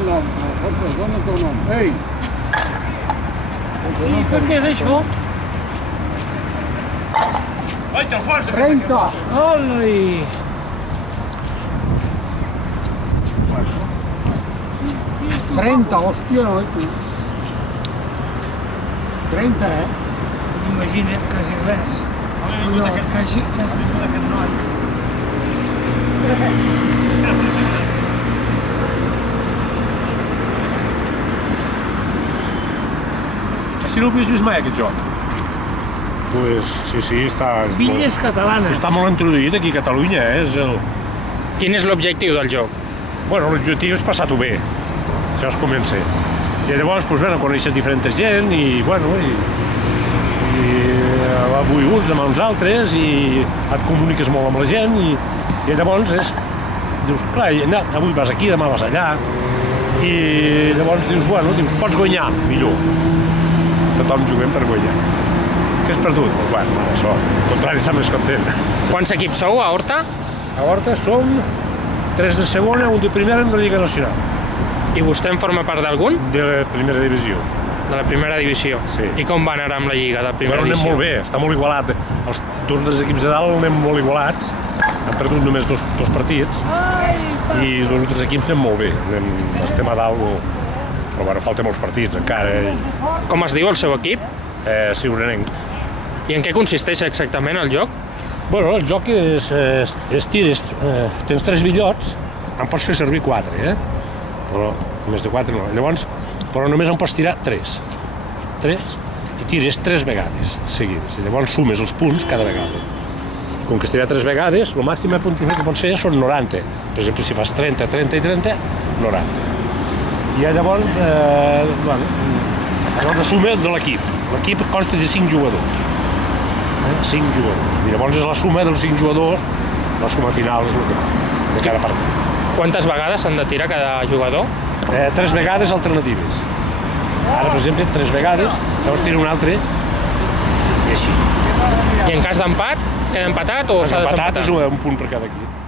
el nom, Alfonso, dona el teu nom. Ei! Sí, per què és això? Ai, te'l fons! 30! Oli! Hòstia, noi, tu. 30, Imagina't, quasi res. Quasi... Si no ho havies vist mai, aquest joc? Pues sí, està... Villes catalanes. Està molt introduït aquí a Catalunya, És el... Quin és l'objectiu del joc? Bueno, l'objectiu és passar-ho bé. Això es comença. I llavors, pues, bueno, coneixes diferent gent i, bueno, i avui uns, demà uns altres, i et comuniques molt amb la gent, i llavors dius, clar, avui vas aquí, demà vas allà, i llavors dius, bueno, pots guanyar millor. Tothom juguem per guanyar. Què has perdut? Doncs, bueno, això, al contrari, està més content. Quants equips sou a Horta? A Horta som 3 de segona, un de primera i un de Lliga Nacional, I vostè en forma part d'algun? de la primera divisió. De la primera divisió? Sí. I com va anar amb la Lliga de primera Bueno, anem divisió? molt bé, està molt igualat. Els dos dels equips de dalt anem molt igualats. Han perdut només dos partits i els altres equips anem molt bé. Estem a dalt, però bueno, falten molts partits encara. Com es diu el seu equip? Siuranenc. I en què consisteix exactament el joc? Bueno, el joc és tires, tens 3 billots, en pots fer servir 4, però més de 4 no. Llavors, però només en pots tirar 3. 3, i tires 3 vegades seguides. I llavors sumes els punts cada vegada. I com que es tira 3 vegades, el màxim de puntuació que pots fer són 90. Per exemple, si fas 30, 30 i 30, 90. I llavors, llavors la suma de l'equip. L'equip consta de 5 jugadors. 5 jugadors. I llavors és la suma dels 5 jugadors, la suma final és de cada partit. Quantes vegades s'han de tirar cada jugador? 3 vegades alternatives. Ara, per exemple, 3 vegades, llavors tira un altre, i així. I en cas d'empat, queda empatat o s'ha Empatat desempatat? és un punt per cada equip.